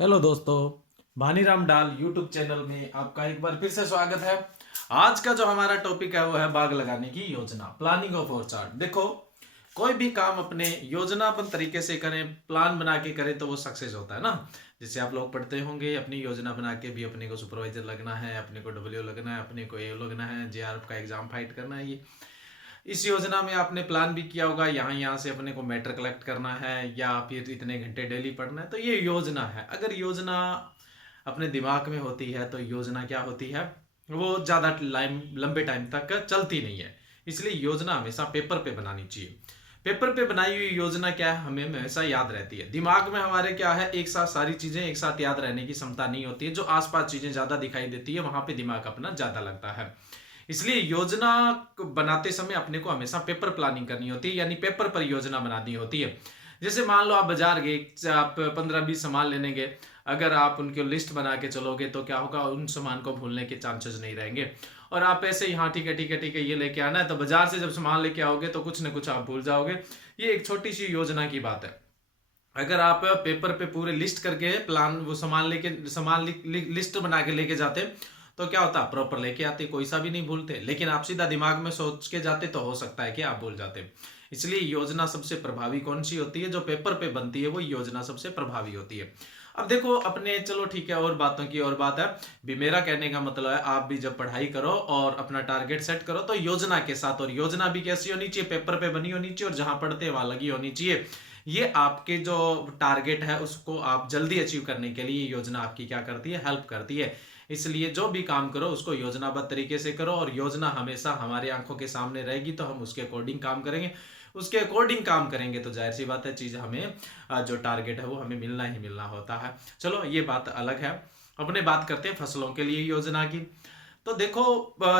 Hello दोस्तों, भानीराम डाल YouTube channel में आपका एक बार फिर से स्वागत है। आज का जो हमारा टॉपिक है वो है बाग लगाने की योजना, प्लानिंग ऑफ ऑर्चार्ड। देखो, कोई भी काम अपने योजनाबद्ध तरीके से करें, प्लान बना के करें तो वो सक्सेस होता है ना। जैसे आप लोग पढ़ते होंगे, अपनी योजना बना के भी अपने को सुपरवाइजर लगना है, अपने को डब्ल्यू लगना है, अपने को ए लगना है, जेआरएफ का एग्जाम फाइट करना है। ये इस योजना में आपने प्लान भी किया होगा, यहाँ यहाँ से अपने को मैटर कलेक्ट करना है या फिर इतने घंटे डेली पढ़ना है, तो ये योजना है। अगर योजना अपने दिमाग में होती है तो योजना क्या होती है, वो ज़्यादा लंबे टाइम तक चलती नहीं है। इसलिए योजना हमेशा पेपर पे बनानी चाहिए। पेपर पे बनाई हुई योजना क्या है, हमें हमेशा याद रहती है। दिमाग में हमारे क्या है, एक साथ सारी चीजें एक साथ याद रहने की क्षमता नहीं होती है। जो आसपास चीजें ज्यादा दिखाई देती है वहां पे दिमाग अपना ज्यादा लगता है। इसलिए योजना बनाते समय अपने को हमेशा पेपर प्लानिंग करनी होती है, यानी पेपर पर योजना बनानी होती है। जैसे मान लो आप बाजार गए, आप 15-20 सामान लेने गए। अगर आप उनकी लिस्ट बना के चलोगे तो क्या होगा, उन सामान को भूलने के चांसेस नहीं रहेंगे। और आप ऐसे ही हाँ ठीक है ठीक है ठीक है ये लेके आना है, तो बाजार से जब सामान लेके आओगे तो कुछ ना कुछ आप भूल जाओगे। ये एक छोटी सी योजना की बात है। अगर आप पेपर पे पूरे लिस्ट करके प्लान वो सामान लेके लिस्ट बना के लेके जाते तो क्या होता, प्रॉपर लेके आते, कोई सा भी नहीं भूलते। लेकिन आप सीधा दिमाग में सोच के जाते तो हो सकता है कि आप भूल जाते। इसलिए योजना सबसे प्रभावी कौन सी होती है, जो पेपर पे बनती है वो योजना सबसे प्रभावी होती है। अब देखो अपने, चलो ठीक है और बातों की और बात है भी। मेरा कहने का मतलब है, आप भी जब पढ़ाई करो और अपना टारगेट सेट करो तो योजना के साथ, और योजना भी कैसी होनी चाहिए, पेपर पे बनी होनी चाहिए और जहां पढ़ते हैं वहां लगी होनी चाहिए। ये आपके जो टारगेट है उसको आप जल्दी अचीव करने के लिए योजना आपकी क्या करती है, हेल्प करती है। इसलिए जो भी काम करो उसको योजनाबद्ध तरीके से करो, और योजना हमेशा हमारी आंखों के सामने रहेगी तो हम उसके अकॉर्डिंग काम करेंगे। उसके अकॉर्डिंग काम करेंगे तो जाहिर सी बात है चीज हमें, जो टारगेट है वो हमें मिलना ही मिलना होता है। चलो ये बात अलग है। अपने बात करते हैं फसलों के लिए योजना की। तो देखो,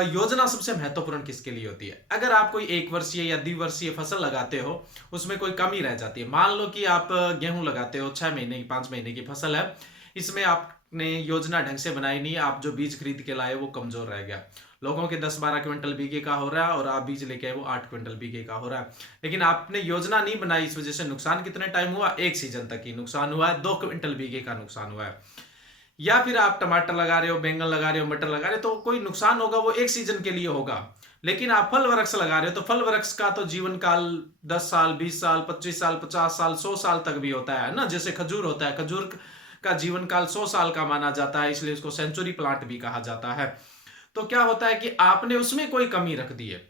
योजना सबसे महत्वपूर्ण किसके लिए होती है। अगर आप कोई एक वर्षीय या द्विवर्षीय फसल लगाते हो, उसमें कोई कमी रह जाती है। मान लो कि आप गेहूं लगाते हो, 6 महीने की 5 महीने की फसल है, इसमें आपने योजना ढंग से बनाई नहीं, आप जो बीज खरीद के लाए वो कमजोर रह गया। लोगों के 10-12 क्विंटल बीघे का हो रहा है और आप बीज लेके आए वो 8 क्विंटल बीघे का हो रहा है। लेकिन आपने योजना नहीं बनाई, इस वजह से नुकसान कितने टाइम हुआ, एक सीजन तक ही नुकसान हुआ है, 2 क्विंटल बीघे का नुकसान हुआ है। या फिर आप टमाटर लगा रहे हो, बैंगन लगा रहे हो, मटर लगा रहे हो, तो कोई नुकसान होगा वो एक सीजन के लिए होगा। लेकिन आप फल वृक्ष लगा रहे हो तो फल वृक्ष का तो जीवन काल 10 साल, 20 साल, 25 साल, 50 साल, 100 साल तक भी होता है ना। जैसे खजूर होता है, खजूर का जीवन काल 100 साल का माना जाता है, इसलिए उसको सेंचुरी प्लांट भी कहा जाता है। तो क्या होता है कि आपने उसमें कोई कमी रख दी है,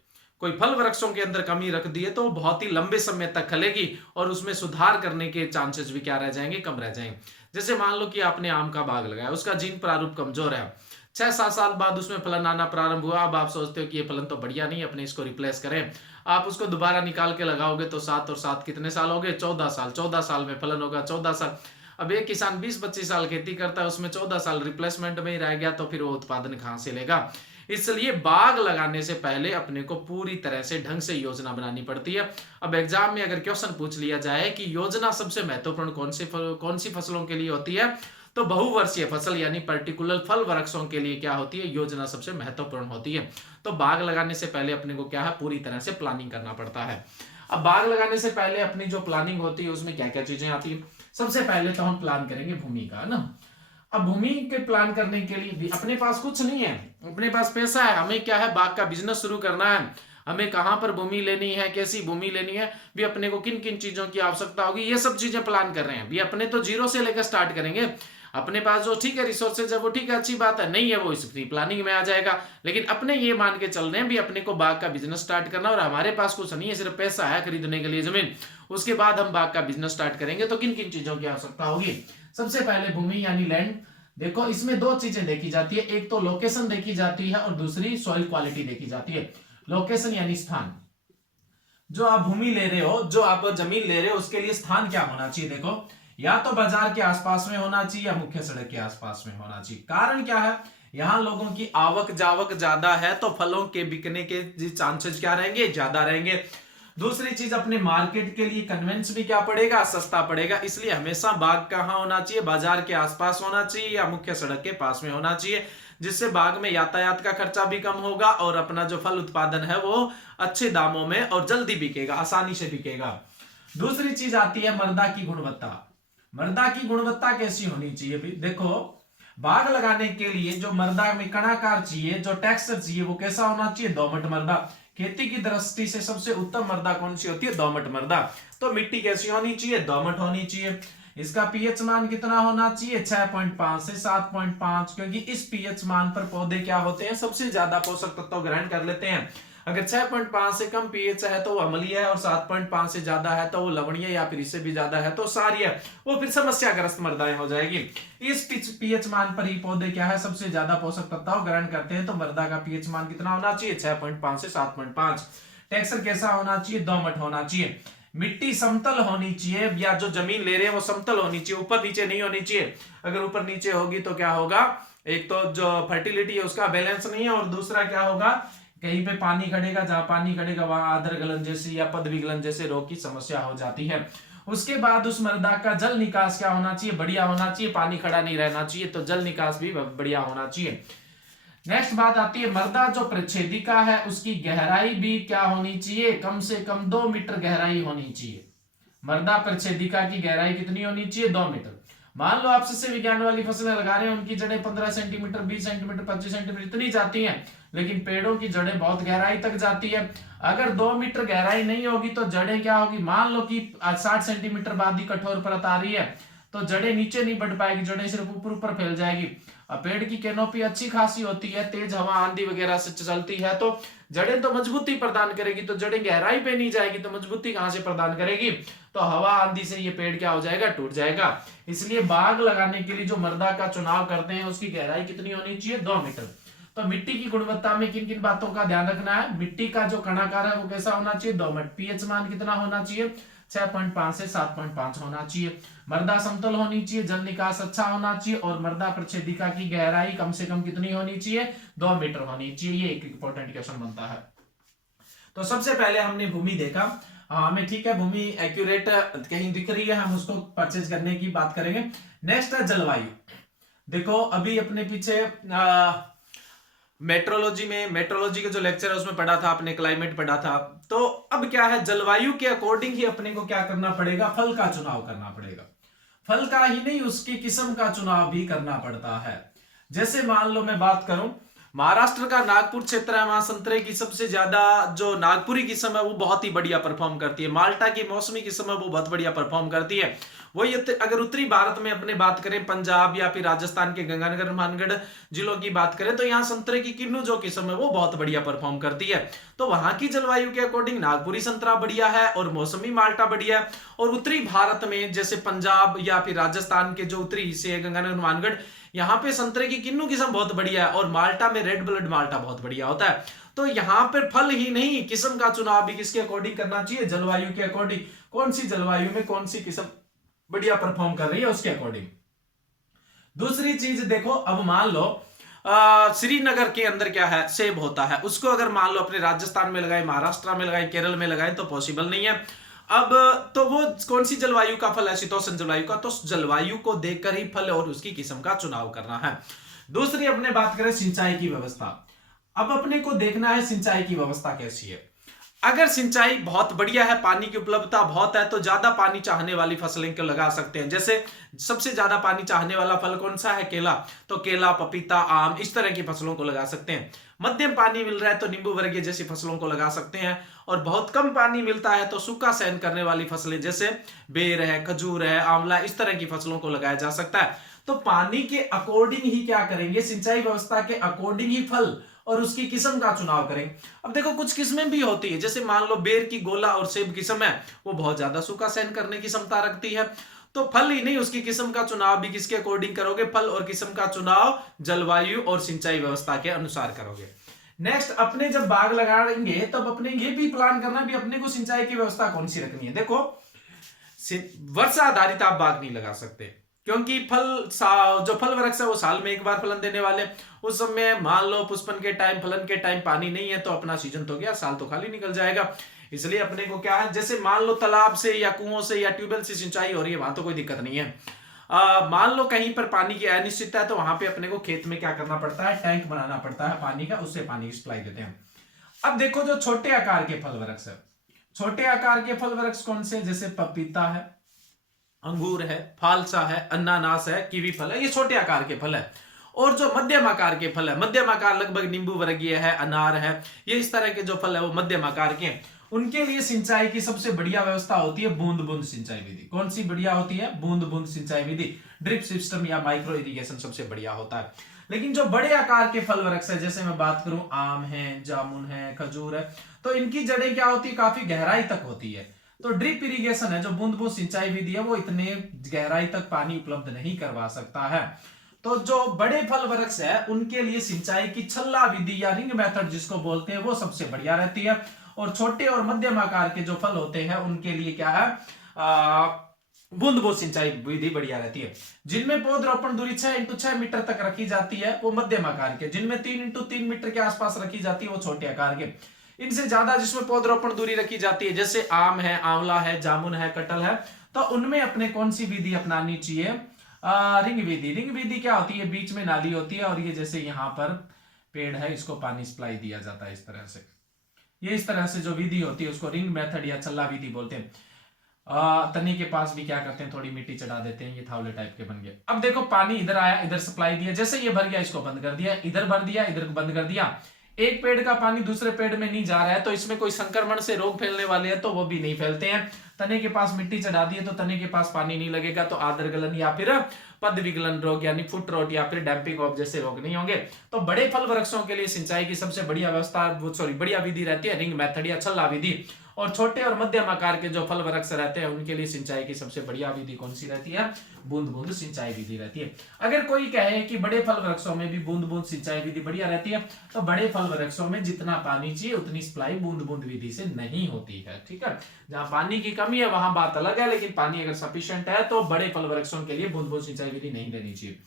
कोई फल वृक्षों के अंदर कमी रख दी है, तो बहुत ही लंबे समय तक खलेगी और उसमें सुधार करने के चांसेस भी क्या रह जाएंगे, कम रह जाएंगे। जैसे मान लो कि आपने आम का बाग लगाया, उसका जीन प्रारूप कमजोर है, 6-7 साल बाद उसमें फलन आना प्रारंभ हुआ। अब आप सोचते हो कि ये फलन तो बढ़िया नहीं, अपने इसको रिप्लेस करें। आप उसको दोबारा निकाल के लगाओगे तो 7 और 7 कितने साल हो गए, 14 साल। 14 साल में फलन होगा 14 साल। अब एक किसान 20-25 साल खेती करता है, उसमें 14 साल रिप्लेसमेंट में ही रह गया, तो फिर वो उत्पादन कहां से लेगा। इसलिए बाग लगाने से पहले अपने को पूरी तरह से ढंग से योजना बनानी पड़ती है। अब एग्जाम में अगर क्वेश्चन पूछ लिया जाए कि योजना सबसे महत्वपूर्ण कौन सी फसलों के लिए होती है, तो बहुवर्षीय फसल यानी पर्टिकुलर फल वृक्षों के लिए क्या होती है, योजना सबसे महत्वपूर्ण होती है। तो बाग लगाने से पहले अपने को क्या है, पूरी तरह से प्लानिंग करना पड़ता है। अब बाग लगाने से पहले अपनी जो प्लानिंग होती है उसमें क्या क्या चीजें आती है। सबसे पहले तो हम प्लान करेंगे भूमि का ना। अब भूमि के प्लान करने के लिए भी अपने पास कुछ नहीं है, अपने पास पैसा है, हमें क्या है, बाग का बिजनेस शुरू करना है। हमें कहां पर भूमि लेनी है, कैसी भूमि लेनी है, भी अपने को किन किन चीजों की आवश्यकता होगी, ये सब चीजें प्लान कर रहे हैं। भी अपने तो जीरो से लेकर स्टार्ट करेंगे। अपने पास जो ठीक है रिसोर्सेज है वो ठीक है, अच्छी बात है, नहीं है वो इस प्लानिंग में आ जाएगा। लेकिन अपने ये मान के चल रहे हैं भी अपने को बाग का बिजनेस स्टार्ट करना, और हमारे पास कुछ नहीं है, सिर्फ पैसा है खरीदने के लिए जमीन। उसके बाद हम बाग का बिजनेस स्टार्ट करेंगे तो किन किन चीजों की आवश्यकता होगी। सबसे पहले भूमि यानी लैंड। देखो इसमें दो चीजें देखी जाती है, एक तो लोकेशन देखी जाती है और दूसरी सॉइल क्वालिटी देखी जाती है। लोकेशन यानी स्थान, जो आप भूमि ले रहे हो, जो आप जमीन ले रहे हो, उसके लिए स्थान क्या होना चाहिए। देखो या तो बाजार के आसपास में होना चाहिए या मुख्य सड़क के आसपास में होना चाहिए। कारण क्या है, यहां लोगों की आवक जावक ज्यादा है तो फलों के बिकने के चांसेस क्या रहेंगे, ज्यादा रहेंगे। दूसरी चीज, अपने मार्केट के लिए कन्वेंस भी क्या पड़ेगा, सस्ता पड़ेगा। इसलिए हमेशा बाग कहां होना चाहिए, बाजार के आसपास होना चाहिए या मुख्य सड़क के पास में होना चाहिए, जिससे बाग में यातायात का खर्चा भी कम होगा और अपना जो फल उत्पादन है वो अच्छे दामों में और जल्दी बिकेगा, आसानी से बिकेगा। दूसरी चीज आती है मृदा की गुणवत्ता। मृदा की गुणवत्ता कैसी होनी चाहिए भाई? देखो, बाग लगाने के लिए जो मृदा में कणाकार चाहिए, जो टेक्सचर चाहिए, वो कैसा होना चाहिए? दोमट मृदा। खेती की दृष्टि से सबसे उत्तम मृदा कौन सी होती है? दोमट मृदा। तो मिट्टी कैसी होनी चाहिए? दोमट होनी चाहिए। इसका पीएच मान कितना होना चाहिए? 6.5 से 7.5, क्योंकि इस पीएच मान पर पौधे क्या होते हैं? सबसे ज्यादा पोषक तत्व ग्रहण कर लेते हैं। अगर 6.5 से कम पीएच है तो वो अम्लीय है, और 7.5 से ज्यादा है तो वो लवणीय, या फिर इससे भी ज्यादा है तो क्षारीय, वो फिर समस्याग्रस्त मृदाएं हो जाएगी। इस पीएच मान पर ही पौधे क्या है? सबसे ज्यादा पोषक तत्व ग्रहण करते हैं। तो मृदा का पीएच मान कितना होना चाहिए? 6.5 से 7.5। टेक्सचर कैसा होना चाहिए? दोमट होना चाहिए। मिट्टी समतल होनी चाहिए, या जो जमीन ले रहे हैं वो समतल होनी चाहिए, ऊपर नीचे नहीं होनी चाहिए। अगर ऊपर नीचे होगी तो क्या होगा? एक तो जो फर्टिलिटी है उसका बैलेंस नहीं है, और दूसरा क्या होगा? कहीं पे पानी खड़ेगा, जहां पानी खड़ेगा वहां आर्द्र गलन जैसी या पद विगलन जैसे रोग की समस्या हो जाती है। उसके बाद उस मृदा का जल निकास क्या होना चाहिए? बढ़िया होना चाहिए। पानी खड़ा नहीं रहना चाहिए, तो जल निकास भी बढ़िया होना चाहिए। नेक्स्ट बात आती है, मृदा जो प्रच्छेदिका है उसकी गहराई भी क्या होनी चाहिए? कम से कम 2 मीटर गहराई होनी चाहिए। मृदा प्रच्छेदिका की गहराई कितनी होनी चाहिए? 2 मीटर। मान लो आप सस्य विज्ञान वाली फसलें लगा रहे हैं, उनकी जड़ें 15 सेंटीमीटर, 20 सेंटीमीटर, 25 सेंटीमीटर इतनी जाती हैं, लेकिन पेड़ों की जड़ें बहुत गहराई तक जाती है। अगर 2 मीटर गहराई नहीं होगी तो जड़ें क्या होगी? मान लो कि 60 सेंटीमीटर बाद ही कठोर परत आ रही है, तो जड़ें नीचे नहीं बढ़ पाएगी, जड़ें सिर्फ ऊपर ऊपर फैल जाएगी। अब पेड़ की कैनोपी अच्छी खासी होती है, तेज हवा आंधी वगैरह से चलती है, तो जड़ें तो मजबूती प्रदान करेगी, तो जड़ें गहराई पे नहीं जाएगी तो मजबूती कहां से प्रदान करेगी? तो हवा आंधी से ये पेड़ क्या हो जाएगा? टूट जाएगा। इसलिए बाग लगाने के लिए जो मृदा का चुनाव करते हैं उसकी गहराई कितनी होनी चाहिए? 2 मीटर। तो मिट्टी की गुणवत्ता में किन किन बातों का ध्यान रखना है? मिट्टी का जो कणाकार है वो कैसा होना चाहिए? दोमट। पीएच मान कितना होना चाहिए? 6.5 से 7.5 होना चाहिए। मृदा समतल होनी चाहिए, जल निकास अच्छा होना चाहिए, और मृदा प्रच्छेदिका की गहराई कम से कम कितनी होनी चाहिए? 2 मीटर होनी चाहिए। ये एक इंपॉर्टेंट क्वेश्चन बनता है। तो सबसे पहले हमने भूमि देखा, हमें ठीक है भूमि एक्यूरेट कहीं दिख रही है, हम उसको परचेज करने की बात करेंगे। नेक्स्ट है जलवायु। देखो, अभी अपने पीछे मेट्रोलॉजी के जो लेक्चर है उसमें पढ़ा था आपने, क्लाइमेट पढ़ा था। तो अब क्या है, जलवायु के अकॉर्डिंग ही अपने को क्या करना पड़ेगा? फल का चुनाव करना पड़ेगा। फल का ही नहीं, उसकी किस्म का चुनाव भी करना पड़ता है। जैसे मान लो मैं बात करूं, महाराष्ट्र का नागपुर क्षेत्र है, वहां संतरे की सबसे ज्यादा जो नागपुरी किस्म है वो बहुत ही बढ़िया परफॉर्म करती है। माल्टा की मौसमी किस्म है वो बहुत बढ़िया परफॉर्म करती है। वही अगर उत्तरी भारत में अपने बात करें, पंजाब या फिर राजस्थान के गंगानगर मानगढ़ जिलों की बात करें, तो यहाँ संतरे की किन्नू जो किस्म है वो बहुत बढ़िया परफॉर्म करती है। तो वहां की जलवायु के अकॉर्डिंग नागपुरी संतरा बढ़िया है और मौसमी माल्टा बढ़िया है। और उत्तरी भारत में जैसे पंजाब या फिर राजस्थान के जो उत्तरी हिस्से है, गंगानगर मानगढ़, यहाँ पे संतरे की किन्नू किस्म बहुत बढ़िया है, और माल्टा में रेड ब्लड माल्टा बहुत बढ़िया होता है। तो यहाँ पर फल ही नहीं, किस्म का चुनाव भी किसके अकॉर्डिंग करना चाहिए? जलवायु के अकॉर्डिंग। कौन सी जलवायु में कौन सी किस्म बढ़िया परफॉर्म कर रही है उसके अकॉर्डिंग। दूसरी चीज देखो, अब मान लो श्रीनगर के अंदर क्या है? सेब होता है, उसको अगर मान लो अपने राजस्थान में लगाए, महाराष्ट्र में लगाए, केरल में लगाए, तो पॉसिबल नहीं है। अब तो वो कौन सी जलवायु का फल है? शीतोष्ण जलवायु का। तो जलवायु को देखकर ही फल और उसकी किस्म का चुनाव करना है। दूसरी अपने बात करें सिंचाई की व्यवस्था। अब अपने को देखना है सिंचाई की व्यवस्था कैसी है। अगर सिंचाई बहुत बढ़िया है, पानी की उपलब्धता बहुत है, तो ज्यादा पानी चाहने वाली फसलें को लगा सकते हैं। जैसे सबसे ज्यादा पानी चाहने वाला फल कौन सा है? केला। तो केला, पपीता, आम, इस तरह की फसलों को लगा सकते हैं। मध्यम पानी मिल रहा है तो नींबू वर्गीय जैसी फसलों को लगा सकते हैं, और बहुत कम पानी मिलता है तो सूखा सहन करने वाली फसलें जैसे बेर है, खजूर है, आंवला, इस तरह की फसलों को लगाया जा सकता है। तो पानी के अकॉर्डिंग ही क्या करेंगे? सिंचाई व्यवस्था के अकॉर्डिंग ही फल और उसकी किस्म का चुनाव करें। अब देखो, कुछ किस्में भी होती है, जैसे मान लो बेर की गोला और सेब किस्म है, वो बहुत ज्यादा सूखा सहन करने की क्षमता रखती है। तो फल ही नहीं, उसकी किस्म का चुनाव भी किसके अकॉर्डिंग करोगे? फल और किस्म का चुनाव जलवायु और सिंचाई व्यवस्था के अनुसार करोगे। नेक्स्ट, अपने जब बाग लगाएंगे तब अपने ये भी प्लान करना भी अपने को सिंचाई की व्यवस्था कौन सी रखनी है। देखो, वर्षा आधारित आप बाग नहीं लगा सकते, क्योंकि जो फल वृक्ष है वो साल में एक बार फलन देने वाले। उस समय मान लो पुष्पन के टाइम, फलन के टाइम पानी नहीं है तो अपना सीजन तो गया, साल तो खाली निकल जाएगा। इसलिए अपने को क्या है, जैसे मान लो तालाब से या कुओं से या ट्यूबवेल से सिंचाई हो रही है, वहां तो कोई दिक्कत नहीं है। मान लो कहीं पर पानी की अनिश्चितता है तो वहां पे अपने को खेत में क्या करना पड़ता है? टैंक बनाना पड़ता है पानी का, उससे पानी सप्लाई देते हैं। अब देखो, जो छोटे आकार के फल वृक्ष है, छोटे आकार के फल वृक्ष कौन से? जैसे पपीता है, अंगूर है, फालसा है, अनानास है, कीवी फल है, ये छोटे आकार के फल है। और जो मध्यम आकार के फल है, मध्यम आकार लगभग नींबू वर्गीय है, अनार है, ये इस तरह के जो फल है वो मध्यम आकार के हैं। उनके लिए सिंचाई की सबसे बढ़िया व्यवस्था होती है बूंद बूंद सिंचाई विधि। कौन सी बढ़िया होती है? बूंद बूंद सिंचाई विधि। ड्रिप सिस्टम या माइक्रो इरिगेशन सबसे बढ़िया होता है। लेकिन जो बड़े आकार के फल वृक्ष है, जैसे मैं बात करूं आम है, जामुन है, खजूर है, तो इनकी जड़ें क्या होती है? काफी गहराई तक होती है। तो ड्रिप इरिगेशन है, जो बूंद बूंद सिंचाई विधि है, वो इतने गहराई तक पानी उपलब्ध नहीं करवा सकता है। तो जो बड़े फल वृक्ष है उनके लिए सिंचाई की छल्ला विधि या रिंग मेथड जिसको बोलते हैं वो सबसे बढ़िया रहती है। और छोटे और मध्यम आकार के जो फल होते हैं उनके लिए क्या है? बूंद बूंद सिंचाई विधि बढ़िया रहती है। जिनमें पौधरोपण दूरी 6x6 मीटर तक रखी जाती है वो मध्यम आकार के, जिनमें 3x3 मीटर के आसपास रखी जाती है वो छोटे आकार के। इनसे ज्यादा जिसमें पौधरोपण दूरी रखी जाती है, जैसे आम है, आंवला है, जामुन है, कटहल है, तो उनमें अपने कौन सी विधि अपनानी चाहिए? रिंग विधि। रिंग विधि क्या होती है? बीच में नाली होती है और ये जैसे यहाँ पर पेड़ है, इसको पानी सप्लाई दिया जाता है इस तरह से। ये इस तरह से जो विधि होती है उसको रिंग मेथड या छल्ला विधि बोलते हैं। तनी के पास भी क्या करते हैं? थोड़ी मिट्टी चढ़ा देते हैं, ये थावले टाइप के बन गए। अब देखो पानी इधर आया, इधर सप्लाई दिया, जैसे ये भर गया इसको बंद कर दिया, इधर भर दिया, इधर बंद कर दिया। एक पेड़ का पानी दूसरे पेड़ में नहीं जा रहा है तो इसमें कोई संक्रमण से रोग फैलने वाले हैं तो वो भी नहीं फैलते हैं। तने के पास मिट्टी चढ़ा दी है तो तने के पास पानी नहीं लगेगा, तो आदर गलन या फिर पद विगलन रोग यानी फुट रोट या फिर डैम्पिंग ऑफ जैसे रोग नहीं होंगे। तो बड़े फल वृक्षों के लिए सिंचाई की सबसे बढ़िया व्यवस्था बढ़िया विधि रहती है रिंग मेथड या छल्ला विधि। और छोटे और मध्यम आकार के जो फल वृक्ष रहते हैं उनके लिए सिंचाई की सबसे बढ़िया विधि कौन सी रहती है? बूंद बूंद सिंचाई विधि रहती है। अगर कोई कहे कि बड़े फल वृक्षों में भी बूंद बूंद सिंचाई विधि बढ़िया रहती है, तो बड़े फल वृक्षों में जितना पानी चाहिए उतनी सप्लाई बूंद बूंद विधि से नहीं होती है। ठीक है, जहां पानी की कमी है वहां बात अलग है, लेकिन पानी अगर सफिशिएंट है तो बड़े फल वृक्षों के लिए बूंद बूंद सिंचाई विधि नहीं लेनी चाहिए।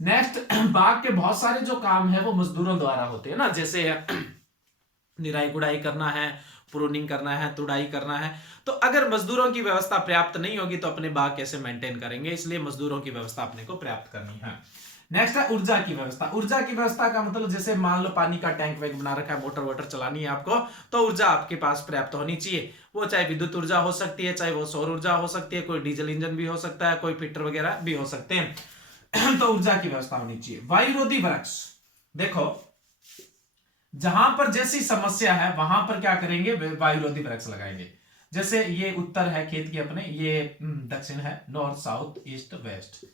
नेक्स्ट, बाग के बहुत सारे जो काम है वो मजदूरों द्वारा होते हैं ना, जैसे निराई गुड़ाई करना है, प्रूनिंग करना है, तुड़ाई करना है। तो अगर मजदूरों की व्यवस्था पर्याप्त नहीं होगी तो अपने बाग कैसे मेंटेन करेंगे? इसलिए मजदूरों की व्यवस्था अपने को पर्याप्त करनी है। नेक्स्ट है ऊर्जा की व्यवस्था। ऊर्जा की व्यवस्था का मतलब जैसे मान लो पानी का टैंक वैंक बना रखा है, मोटर वोटर चलानी है आपको, तो ऊर्जा आपके पास पर्याप्त होनी चाहिए। वो चाहे विद्युत ऊर्जा हो सकती है, चाहे वो सौर ऊर्जा हो सकती है, कोई डीजल इंजन भी हो सकता है, कोई फिटर वगैरह भी हो सकते हैं। तो ऊर्जा की व्यवस्था होनी चाहिए। वायुरोधी वृक्ष, देखो जहां पर जैसी समस्या है वहां पर क्या करेंगे? वायुरोधी वृक्ष लगाएंगे। जैसे ये उत्तर है खेत के अपने, ये दक्षिण है, नॉर्थ साउथ ईस्ट वेस्ट।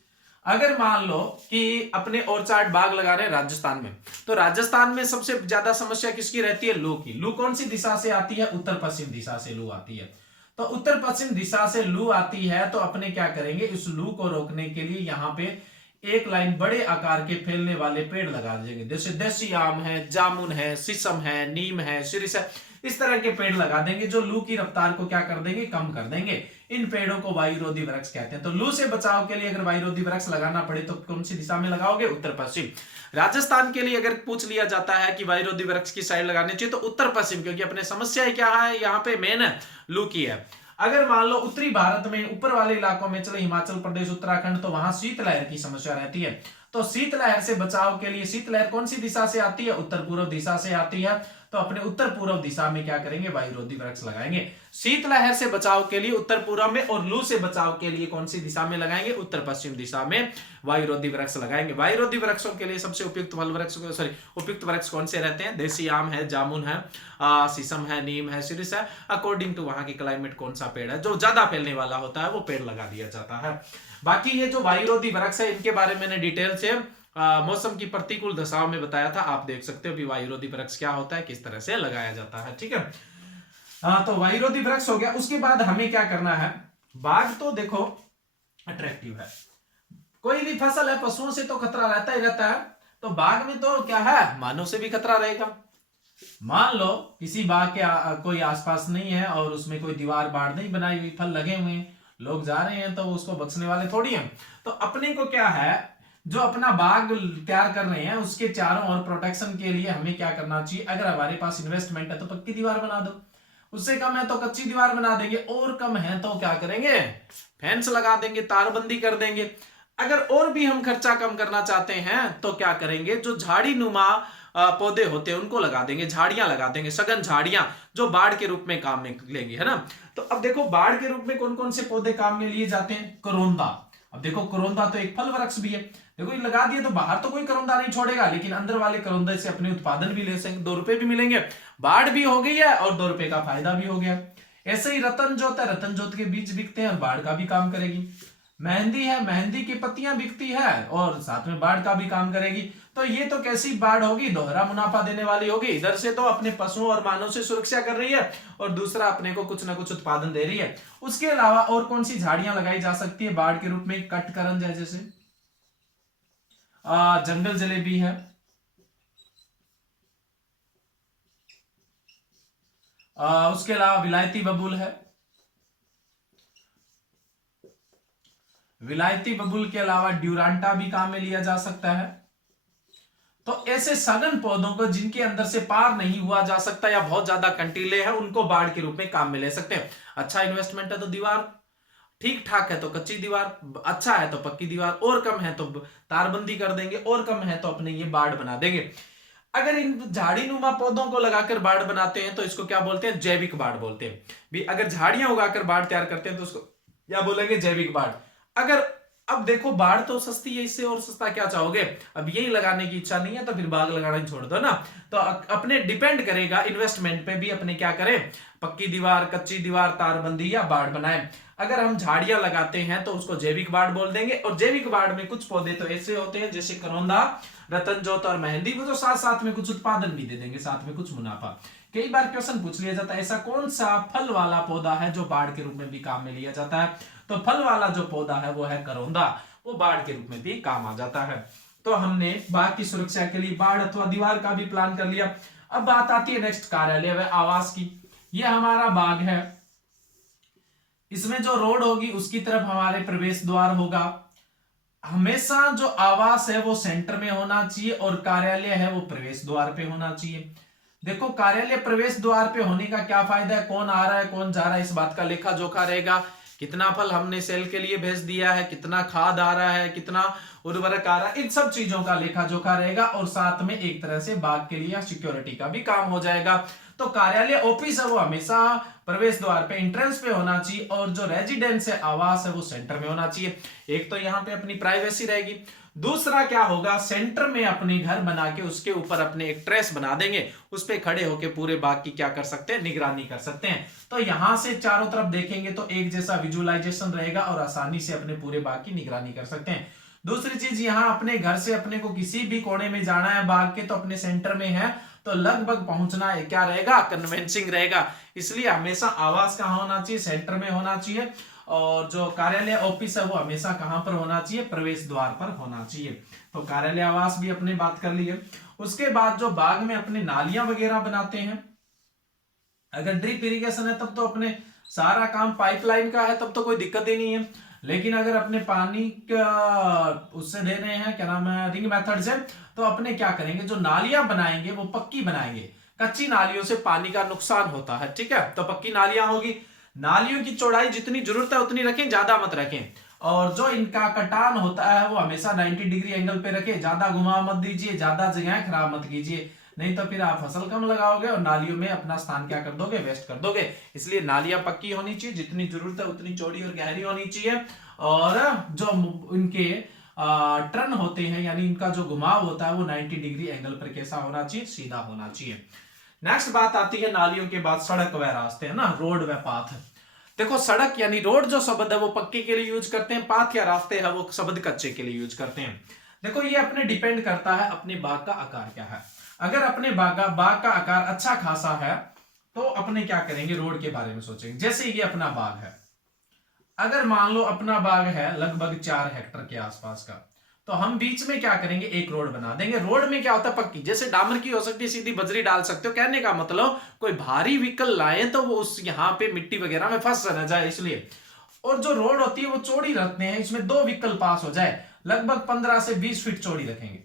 अगर मान लो कि अपने ऑर्चार्ड बाग लगा रहे हैं राजस्थान में, तो राजस्थान में सबसे ज्यादा समस्या किसकी रहती है? लू की। लू कौन सी दिशा से आती है? उत्तर पश्चिम दिशा से लू आती है। तो उत्तर पश्चिम दिशा से लू आती है तो अपने क्या करेंगे? इस लू को रोकने के लिए यहाँ पे एक लाइन बड़े आकार के फैलने वाले पेड़ लगा देंगे, जैसे देसी आम है, जामुन है, शीशम है, नीम है, शीरिस है, इस तरह के पेड़ लगा देंगे जो लू की रफ्तार को क्या कर देंगे? कम कर देंगे। इन पेड़ों को वायुरोधी वृक्ष कहते हैं। तो लू से बचाव के लिए अगर वायुरोधी वृक्ष लगाना पड़े तो कौन सी दिशा में लगाओगे? उत्तर पश्चिम। राजस्थान के लिए अगर पूछ लिया जाता है कि वायुरोधी वृक्ष की साइड लगाने चाहिए तो उत्तर पश्चिम, क्योंकि अपने समस्या क्या है यहाँ पे? मेन लू की है। अगर मान लो उत्तरी भारत में ऊपर वाले इलाकों में चले, हिमाचल प्रदेश, उत्तराखंड, तो वहां शीतलहर की समस्या रहती है। तो शीतलहर से बचाव के लिए, शीतलहर कौन सी दिशा से आती है? उत्तर पूर्व दिशा से आती है। तो अपने उत्तर पूर्व दिशा में क्या करेंगे? वायुरोधी वृक्ष लगाएंगे। शीतलहर से बचाव के लिए उत्तर पूर्व में, और लू से बचाव के लिए कौन सी दिशा में लगाएंगे? उत्तर पश्चिम दिशा में वायुरोधी वृक्ष लगाएंगे। वायुरोधी वृक्षों के लिए सबसे उपयुक्त फल वृक्ष उपयुक्त वृक्ष कौन से रहते हैं? देसी आम है, जामुन है, शीशम है, नीम है, शीरिस है। अकॉर्डिंग टू वहां की क्लाइमेट कौन सा पेड़ है जो ज्यादा फैलने वाला होता है वो पेड़ लगा दिया जाता है। बाकी ये जो वायुरोधी वृक्ष है इनके बारे में मैंने डिटेल से मौसम की प्रतिकूल दशाओं में बताया था, आप देख सकते हो भी वायुरोधी वृक्ष क्या होता है, किस तरह से लगाया जाता है। ठीक है, तो वायुरोधी वृक्ष हो गया। उसके बाद हमें क्या करना है? बाग तो देखो अट्रैक्टिव है, कोई भी फसल है, पशुओं से तो खतरा रहता ही रहता है, तो बाग में तो क्या है? मानव से भी खतरा रहेगा। मान लो किसी बाग के कोई आसपास नहीं है और उसमें कोई दीवार बाड़ नहीं बनाई हुई, फल लगे हुए हैं, लोग जा रहे हैं तो उसको बख्शने वाले थोड़ी हैं। तो अपने को क्या है, जो अपना बाग तैयार कर रहे हैं उसके चारों ओर प्रोटेक्शन के लिए हमें क्या करना चाहिए? अगर हमारे पास इन्वेस्टमेंट है तो पक्की दीवार बना दो, उससे कम है तो कच्ची दीवार बना देंगे, और कम है तो क्या करेंगे? फेंस लगा देंगे, तारबंदी कर देंगे। अगर और भी हम खर्चा कम करना चाहते हैं तो क्या करेंगे? जो झाड़ी नुमा पौधे होते हैं उनको लगा देंगे, झाड़ियां लगा देंगे, सघन झाड़ियां जो बाढ़ के रूप में काम में लेंगे, है ना। तो अब देखो बाढ़ के रूप में कौन कौन से पौधे काम में लिए जाते हैं। करोंदा, अब देखो करोंदा तो एक फल वृक्ष भी है, देखो ये लगा दिए तो बाहर तो कोई करोंदा नहीं छोड़ेगा, लेकिन अंदर वाले करोंदे से अपने उत्पादन भी ले सकेंगे, 2 रुपए भी मिलेंगे, बाढ़ भी हो गई है और 2 रुपए का फायदा भी हो गया। ऐसे ही रतन जोत है, रतन जोत के बीज बिकते हैं और बाढ़ का भी काम करेगी। मेहंदी है, मेहंदी की पत्तियां बिकती है और साथ में बाढ़ का भी काम करेगी। तो ये तो कैसी बाढ़ होगी, दोहरा मुनाफा देने वाली होगी। इधर से तो अपने पशुओं और मानव से सुरक्षा कर रही है और दूसरा अपने को कुछ ना कुछ उत्पादन दे रही है। उसके अलावा और कौन सी झाड़ियां लगाई जा सकती है बाढ़ के रूप में। कटकरंज है, जैसे जंगल जलेबी है, उसके अलावा विलायती बबूल है, विलायती बबूल के अलावा ड्यूरांटा भी काम में लिया जा सकता है। तो ऐसे सघन पौधों को जिनके अंदर से पार नहीं हुआ जा सकता या बहुत ज्यादा कंटीले हैं, उनको बाढ़ के रूप में काम में ले सकते हैं। अच्छा इन्वेस्टमेंट है तो दीवार, ठीक ठाक है तो कच्ची दीवार, अच्छा है तो पक्की दीवार, और कम है तो तारबंदी कर देंगे, और कम है तो अपने ये बाढ़ बना देंगे। अगर इन झाड़ी नुमा पौधों को लगाकर बाढ़ बनाते हैं तो इसको क्या बोलते हैं, जैविक बाढ़ बोलते हैं भी। अगर झाड़ियां उगाकर बाढ़ तैयार करते हैं तो उसको क्या बोलेंगे, जैविक बाढ़। अगर अब देखो बाढ़ तो सस्ती है, इससे और सस्ता क्या चाहोगे। अब यही लगाने की इच्छा नहीं है तो फिर बाग लगाना ही छोड़ दो ना। तो अपने डिपेंड करेगा इन्वेस्टमेंट पे भी, अपने क्या करें, पक्की दीवार, कच्ची दीवार, तारबंदी या बाढ़ बनाए। अगर हम झाड़ियां लगाते हैं तो उसको जैविक बाढ़ बोल देंगे। और जैविक बाढ़ में कुछ पौधे तो ऐसे होते हैं जैसे करौंदा, रतन जोत और मेहंदी, वो तो साथ साथ में कुछ उत्पादन भी दे देंगे, साथ में कुछ मुनाफा। कई बार क्वेश्चन पूछ लिया जाता है ऐसा कौन सा फल वाला पौधा है जो बाढ़ के रूप में भी काम में लिया जाता है। तो फल वाला जो पौधा है वो है करौंदा, वो बाढ़ के रूप में भी काम आ जाता है। तो हमने बाग की सुरक्षा के लिए बाढ़ अथवा दीवार का भी प्लान कर लिया। अब बात आती है नेक्स्ट कार्यालय व आवास की। ये हमारा बाग है, इसमें जो रोड होगी उसकी तरफ हमारे प्रवेश द्वार होगा। हमेशा जो आवास है वो सेंटर में होना चाहिए और कार्यालय है वो प्रवेश द्वार पे होना चाहिए। देखो कार्यालय प्रवेश द्वार पे होने का क्या फायदा है, कौन आ रहा है कौन जा रहा है, इस बात का लेखा जोखा रहेगा। कितना फल हमने सेल के लिए भेज दिया है, कितना खाद आ रहा है, कितना उर्वरक आ रहा है, इन सब चीजों का लेखा जोखा रहेगा। और साथ में एक तरह से बाग के लिए सिक्योरिटी का भी काम हो जाएगा। तो कार्यालय ऑफिस है वो हमेशा प्रवेश द्वार पे, एंट्रेंस पे होना चाहिए और जो रेजिडेंस है, आवास है, वो सेंटर में होना चाहिए। एक तो यहाँ पे अपनी प्राइवेसी रहेगी, दूसरा क्या होगा, सेंटर में अपने घर बना के उसके ऊपर अपने एक ट्रेस बना देंगे, उस पे खड़े होके पूरे बाग की क्या कर सकते हैं, निगरानी कर सकते हैं। तो यहां से चारों तरफ देखेंगे तो एक जैसा विजुअलाइजेशन रहेगा और आसानी से अपने पूरे बाग की निगरानी कर सकते हैं। दूसरी चीज, यहाँ अपने घर से अपने को किसी भी कोने में जाना है बाग के, तो अपने सेंटर में है तो लगभग पहुंचना है क्या रहेगा, कन्वेंसिंग रहेगा। इसलिए हमेशा आवास कहाँ होना चाहिए, सेंटर में होना चाहिए। और जो कार्यालय ऑफिस है वो हमेशा कहां पर होना चाहिए, प्रवेश द्वार पर होना चाहिए। तो कार्यालय आवास भी अपने बात कर लिए। उसके बाद जो बाग में अपने नालियां वगैरह बनाते हैं, अगर ड्रिप इरिगेशन है तब तो अपने सारा काम पाइपलाइन का है, तब तो कोई दिक्कत ही नहीं है। लेकिन अगर अपने पानी का उससे दे रहे हैं, क्या नाम है, रिंग मेथड से, तो अपने क्या करेंगे, जो नालियां बनाएंगे वो पक्की बनाएंगे। कच्ची नालियों से पानी का नुकसान होता है, ठीक है। तो पक्की नालियां होगी, नालियों की चौड़ाई जितनी जरूरत है उतनी रखें, ज्यादा मत रखें। और जो इनका कटान होता है वो हमेशा 90 डिग्री एंगल पे रखें, ज्यादा घुमा मत दीजिए, ज्यादा जगह खराब मत कीजिए, नहीं तो फिर आप फसल कम लगाओगे और नालियों में अपना स्थान क्या कर दोगे, वेस्ट कर दोगे। इसलिए नालियां पक्की होनी चाहिए, जितनी जरूरत है उतनी चौड़ी और गहरी होनी चाहिए। और जो इनके टर्न होते हैं, यानी इनका जो घुमाव होता है वो 90 डिग्री एंगल पर कैसा होना चाहिए, सीधा होना चाहिए। नेक्स्ट बात आती है नालियों के बाद सड़क व रास्ते, है ना, रोड व पाथ। देखो सड़क यानी रोड जो शब्द है वो पक्के के लिए यूज करते हैं, पाथ या रास्ते है वो शब्द कच्चे के लिए यूज करते हैं। देखो ये अपने डिपेंड करता है अपने बाग का आकार क्या है। अगर अपने बाग का आकार अच्छा खासा है तो अपने क्या करेंगे, रोड के बारे में सोचेंगे। जैसे ये अपना बाग है, अगर मान लो अपना बाग है लगभग 4 हेक्टेयर के आसपास का, तो हम बीच में क्या करेंगे, एक रोड बना देंगे। रोड में क्या होता है, पक्की, जैसे डामर की हो सकती है, सीधी बजरी डाल सकते हो। कहने का मतलब कोई भारी व्हीकल लाए तो वो उस यहाँ पे मिट्टी वगैरह में फंस न जाए, इसलिए। और जो रोड होती है वो चौड़ी रखते हैं, इसमें 2 व्हीकल पास हो जाए, लगभग 15 से 20 फीट चौड़ी रखेंगे।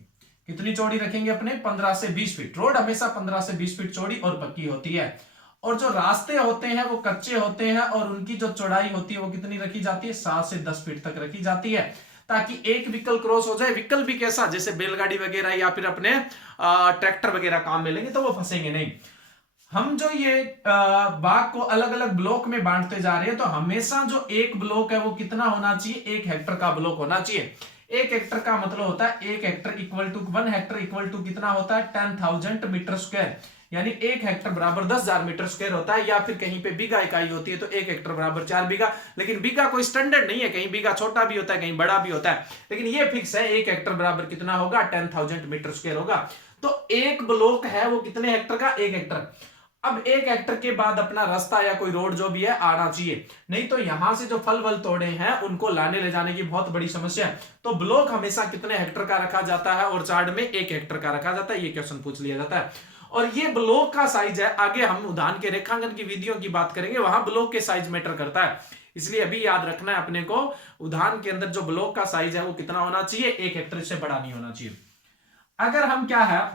कितनी चौड़ी रखेंगे अपने, 15 से 20 फीट। रोड हमेशा 15 से 20 फीट चौड़ी और पक्की होती है। और जो रास्ते होते हैं वो कच्चे होते हैं और उनकी जो चौड़ाई होती है वो कितनी रखी जाती है, 7 से 10 फीट तक रखी जाती है, ताकि एक व्हीकल क्रॉस हो जाए। व्हीकल भी कैसा, जैसे बैलगाड़ी वगैरह या फिर अपने ट्रैक्टर वगैरह काम में लेंगे तो वो फंसेंगे नहीं। हम जो ये बाग को अलग अलग ब्लॉक में बांटते जा रहे हैं, तो हमेशा जो एक ब्लॉक है वो कितना होना चाहिए, 1 हेक्टर का ब्लॉक होना चाहिए। 1 हेक्टर का मतलब होता है 1 hectare equal to 1 hectare equal to कितना होता है 10,000 मीटर स्क्वायर, यानी 1 हेक्टर बराबर 10,000 मीटर स्क्वायर होता है। या फिर कहीं पे बीघा इकाई होती है तो 1 हेक्टर बराबर 4 बीघा, लेकिन बीघा कोई स्टैंडर्ड नहीं है, कहीं बीघा छोटा भी होता है कहीं बड़ा भी होता है, लेकिन ये फिक्स है 1 हेक्टर बराबर कितना होगा 10,000 मीटर स्क्वायर होगा। तो एक ब्लॉक है वो कितने हेक्टर का, 1 हेक्टर। अब 1 हेक्टर के बाद अपना रास्ता या कोई रोड जो भी है आना चाहिए, नहीं तो यहां से जो फल वल तोड़े हैं उनको लाने ले जाने की बहुत बड़ी समस्या है। तो ब्लॉक हमेशा कितने हेक्टर का रखा जाता है, और चार्ट में 1 हेक्टर का रखा जाता है, ये क्वेश्चन पूछ लिया जाता है। और ये ब्लॉक का साइज है, आगे हम उदाहरण के रेखांकन की विधियों की बात करेंगे, वहां ब्लॉक के साइज मैटर करता है, इसलिए अभी याद रखना है अपने को, उदाहरण के अंदर जो ब्लॉक का साइज है वो कितना होना चाहिए, 1 हेक्टर से बड़ा नहीं होना चाहिए। अगर हम क्या है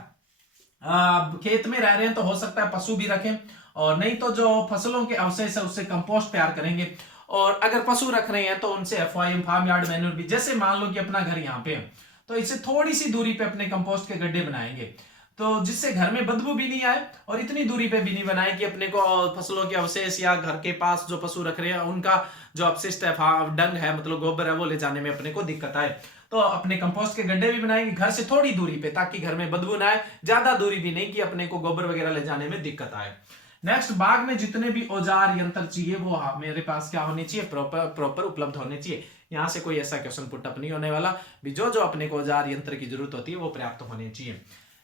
खेत में रह रहे हैं तो हो सकता है पशु भी रखें, और नहीं तो जो फसलों के अवशेष है उससे कंपोस्ट तैयार करेंगे। और अगर पशु रख रहे हैं तो उनसे एफवाईएम फार्म यार्ड मैन्योर भी, जैसे मान लो कि अपना घर यहाँ पे है तो इससे थोड़ी सी दूरी पे अपने कंपोस्ट के गड्ढे बनाएंगे, तो जिससे घर में बदबू भी नहीं आए, और इतनी दूरी पे भी नहीं बनाए कि अपने को फसलों के अवशेष या घर के पास जो पशु रख रहे हैं उनका जो अपशिष्ट है, डंग है मतलब गोबर है, वो ले जाने में अपने को दिक्कत आए। तो अपने कंपोस्ट के गड्ढे भी बनाएंगे घर से थोड़ी दूरी पे, ताकि घर में बदबू ना आए, ज्यादा दूरी भी नहीं कि अपने को गोबर वगैरह ले जाने में दिक्कत आए। नेक्स्ट, बाग में जितने भी औजार यंत्र चाहिए वो मेरे पास क्या होने चाहिए, प्रॉपर उपलब्ध होने चाहिए। यहां से कोई ऐसा क्वेश्चन पुटअप नहीं होने वाला, भी जो जो अपने को औजार यंत्र की जरूरत होती है वो पर्याप्त होने चाहिए।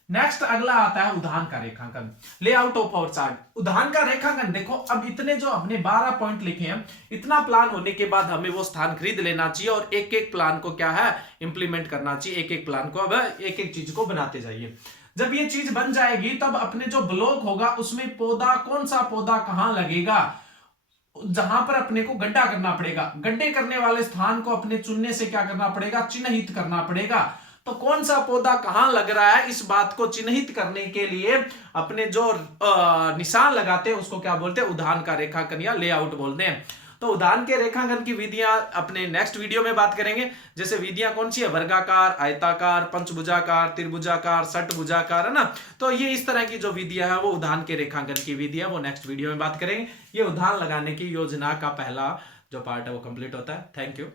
नेक्स्ट अगला आता है उदाहरण का रेखांकन, लेआउट ऑफ आवर चार्ट। उदाहरण का रेखांकन देखो, अब इतने जो हमने 12 पॉइंट लिखे हैं, इतना प्लान होने के बाद हमें वो स्थान खरीद लेना चाहिए, और एक एक प्लान को क्या है इंप्लीमेंट करना चाहिए, एक एक प्लान को अब एक एक चीज को बनाते जाइए। जब ये चीज बन जाएगी तब अपने जो ब्लॉक होगा उसमें पौधा, कौन सा पौधा कहां लगेगा, जहां पर अपने को गड्ढा करना पड़ेगा, गड्ढे करने वाले स्थान को अपने चुनने से क्या करना पड़ेगा, चिन्हित करना पड़ेगा। तो कौन सा पौधा कहां लग रहा है, इस बात को चिन्हित करने के लिए अपने जो निशान लगाते हैं उसको क्या बोलते हैं, उदाहरण का रेखांकन या लेआउट बोलते हैं। तो उदाहरण के रेखांकन की विधियां अपने नेक्स्ट वीडियो में बात करेंगे। जैसे विधियां कौन सी है, वर्गाकार, आयताकार, पंचभुजाकार, त्रिभुजाकार, षटभुजाकार, है ना। तो ये इस तरह की जो विधियां है वो उदाहरण के रेखांकन की विधियां वो नेक्स्ट वीडियो में बात करेंगे। ये उदाहरण लगाने की योजना का पहला जो पार्ट है वो कंप्लीट होता है। Thank you.